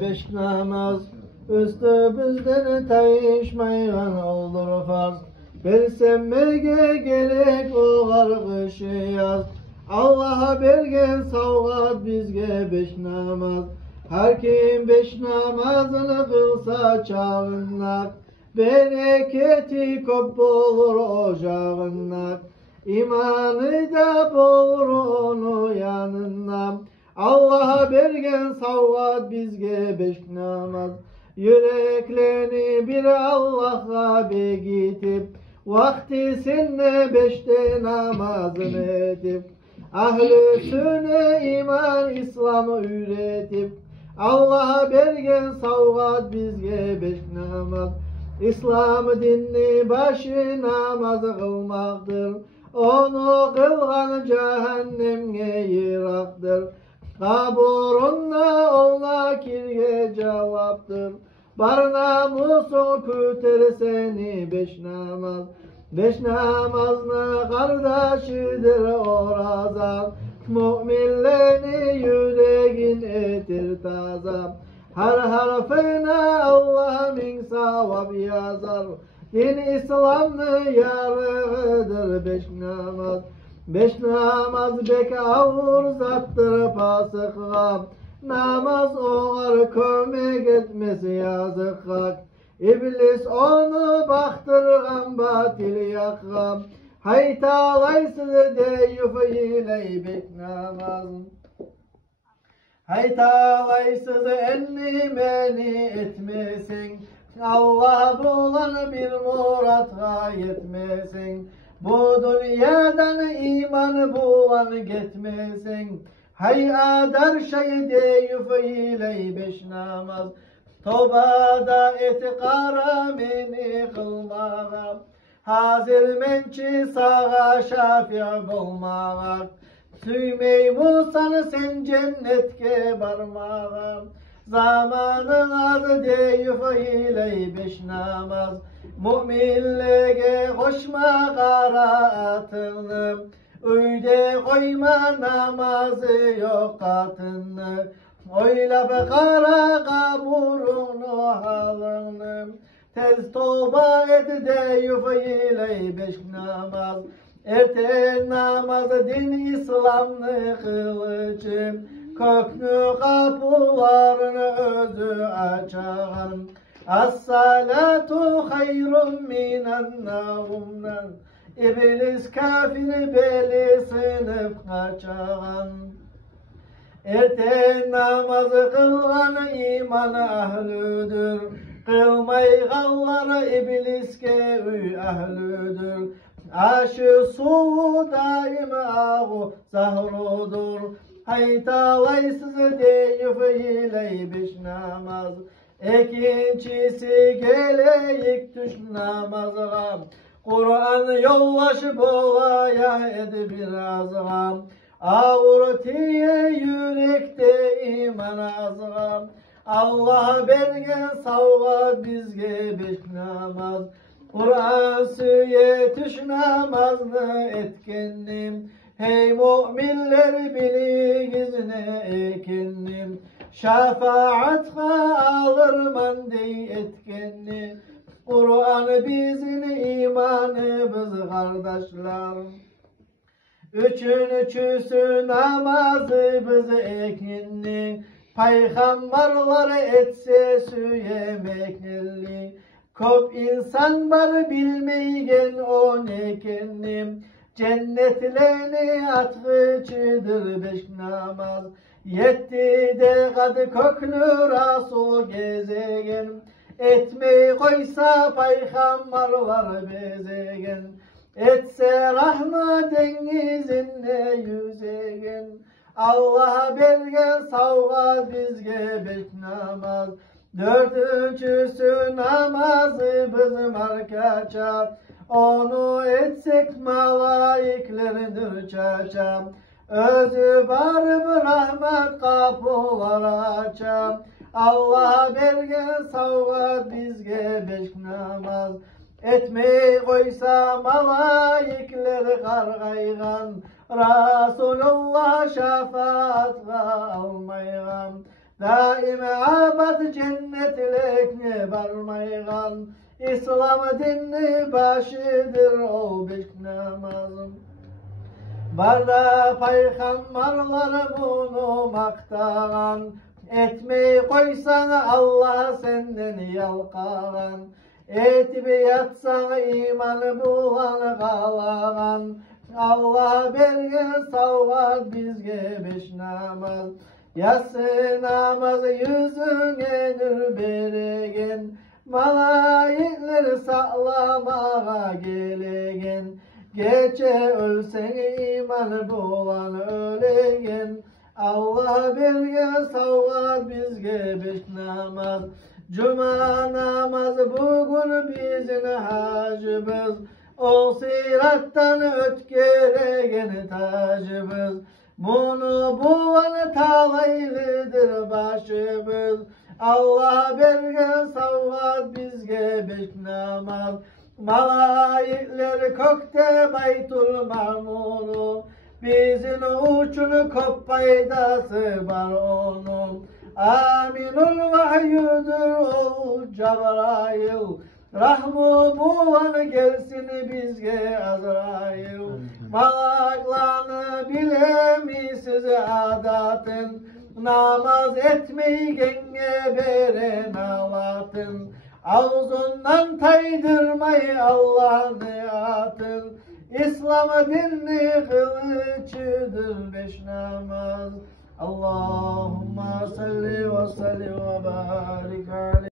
Beş namaz üstümüzden tayışmayan olur farz. Belsenmege gerek oğar kışı yaz. Allah'a bergen savgat bizge beş namaz. Her kim beş namazını kılsa çağınlar, bereketi kop olur ocağınlar. İmanı da bolur onu yanından. Allah'a bergen savvat bizge beş namaz. Yüreklerini bir Allah'a begitip, vaktisinde beşte namazını edip, ahl-i sünne iman İslam'ı üretip, Allah'a bergen savvat bizge beş namaz. İslam dinini başı namaz kılmaktır. Onu kılgan cehennemge yıraktır. Kaburunda ola kirge cevaptır. Bar namusun küter seni beş namaz. Beş namazına kardeşidir o razam. Müminlerini yüreğin etir tazam. Her harfine Allah min savab yazar. Din İslam'ı yarıdır beş namaz. Beş namaz bek avur zattır pasıkla. Namaz oğar kömek etmesi yazık hak. İblis onu baktırgan batil yakam. Haytalaysız deyuf ile bek namaz. Haytalaysız enni meni etmesin. Allah bulan bir muratga yetmesin. Bu dünyadan iman bulan gitmesin. Hay adar şey deyuf ile beş namaz. Tobada etikara meni kılmağa. Hazır mençi sağa şafi bulmağa. Süymey Musa'nı sen cennetke barmağa. Zamanın adı deyuf ile beş namaz. Müminliğe koşma karatını, öyle koyma namazı yok katını. Oyla be kara kaburunu halını, tez toba et deyuf ile beş namaz. Erten namaz din İslam'lı kılıcım, köknü kapılarını özü açan. As-salatu hayrun minen navmden. İblis kafir beli sınıf kaçan. Erten namazı kılgan iman ahlüdür. Kılmayganlar ibliske üy ahlüdür. Aşı su daim ağı zahrudur. Haytalaysız deyuf ile beş namaz. İkincisi geleyik düş namazga. Kur'an yollaşı bolaya edi birazga. Ağır tiye yürekte iman azga. Allah bergen savga bizge beş namaz. Kur'an süye düş namazını etkendim. Hey müminler biligizne ekendim. Şefaatga alırman dey etkenni. Kur'an bizim imanımız kardeşler. Üçüncüsü namazı biz ekenni. Peygamberler etse süyemekli. Köp insan var bilmeygen o nekenni. Cennetlerini atkıcıdır beş namaz. Yetti de kadı köklü Rasul gezegen. Etmeyi koysa peygamber var bezegen. Etse rahmet denizinde yüzegen. Allah'a bergen savga bizge beş namaz. Dördüncüsü namazı bizim arkaça. Onu etsek malaiklerdir çaça. Özü barım rahmet kapılar açam. Allah'a bergen savgat bizge beş namaz. Etmeyi koysa malaikler kargaygan. Resulullah şefaatga almaygan. daim abad cennetlikne barmaygan, İslam dinni başıdır ol beş namazın. Barda peygamberler bunu maktagan, etmeyi koysan Allah senden yalqagan, etip yatsan imanı bulan qalagan, Allah bergen savvat bizge beş namaz. Yatsı namaz yüzüne nur beregen, malayikler sağlamağa gelegen. Gece ölsen iman bulan ölegen, Allah bergen savvat bizge beş namaz. Cuma namazı bugün bizim hacımız, o sirattan ötkeregen tacımız. Bunu bulan talaylıdır başımız, Allah bergen savvat bizge beş namaz. Malayikler kökte Baytul Mamur'u, bizim uçun kop paydası var onun. Aminul vahyudur ol Cebrail, rahmu bulan gelsin bizge Azrail. Malaklarını bilemisiz adatın, namaz etmeyi genge beren alatın. Ağzından taydırmayı Allah'ını atın, İslam dinni kılıçıdır beş namaz. Allahümme salli ve sellim ve barik aleyhi.